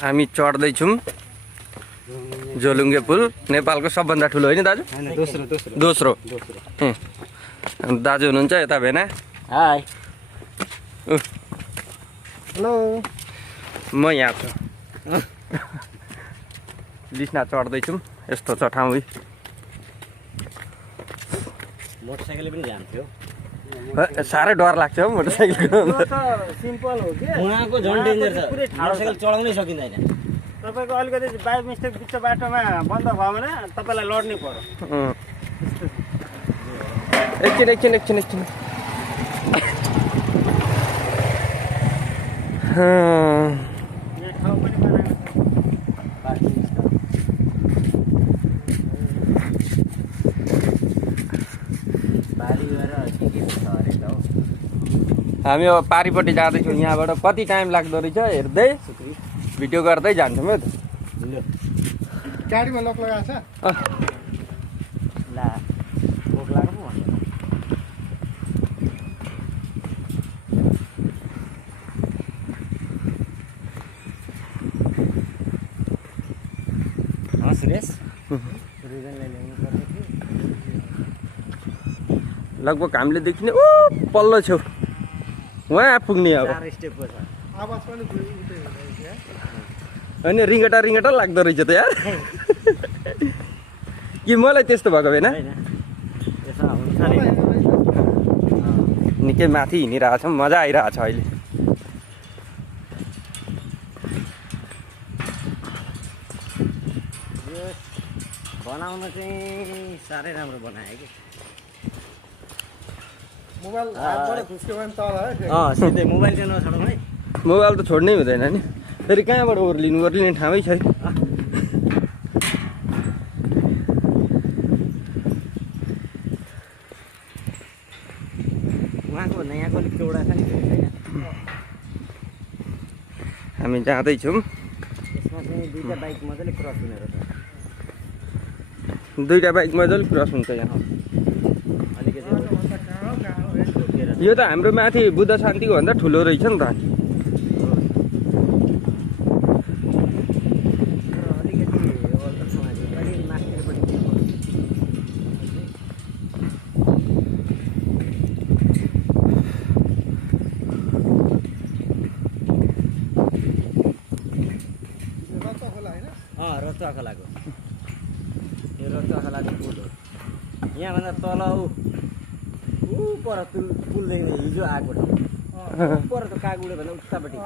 हामी चढ्दैछौँ झोलुङ्गे पुल। नेपालको सबभन्दा ठुलो होइन दाजु? दोस्रो। दाजु हुनुहुन्छ यता भेना। हाई। हेलो। म यहाँ छु। लिस्ना चढ्दैछौँ। यस्तो छ ठाउँ। मोटरसाइकलले पनि जान्थ्यो। साह्रै डर लाग्छ हौ मोटरसाइकलको। सिम्पल हो कि उहाँको झन् डेन्जर छ। मोटरसाइकल चलाउनै सकिँदैन। तपाईको अलिकति बाई मिस्टेक बिच बाटोमा बन्द भयो भने तपाईलाई लड्नै पर्यो। एकछिन। यहाँ ठाउँ पनि बनाएको छ। हामी अब पारिपट्टि जाँदैछौँ। यहाँबाट कति टाइम लाग्दो रहेछ हेर्दै भिडियो गर्दै जान्छौँ है। गाडीमा लक लगाएको छ। ला भोक लाग्यो पो भन्नु। सुरेश लगभग हामीले देखिने ओ पल्लो छेउ वहाँ पुग्ने अब। होइन रिङ्गटा लाग्दो रहेछ त यार। कि मलाई त्यस्तो भएको भएन? निकै माथि हिँडिरहेछ, मजा आइरहेछ अहिले। बनाउन चाहिँ साह्रै राम्रो बनायो कि। मोबाइल हातबाट खुस्क्यो भने तल है। सिधै मोबाइल चाहिँ नछोडौँ है। मोबाइल त छोड्नै हुँदैन नि। फेरि कहाँबाट ओर्लिने ठाउँै छैन। उहाँको नयाँको अलिक चौडा छ नि। हामी जाँदैछौँ। यसमा चाहिँ दुईवटा बाइक मजाले क्रस हुने रहेछ। दुईवटा बाइक मजाले क्रस हुन्छ यहाँ। अलिकति यो त हाम्रो माथि बुद्ध शान्तिको भन्दा ठुलो रहेछ नि त। रतुवा खोलाको यो रतुवा खोलाको पुल हो। यहाँभन्दा तल ऊ पर पुल देख्ने हिजो आएको ठाउँ पर त काग उड्यो भने उतापट्टि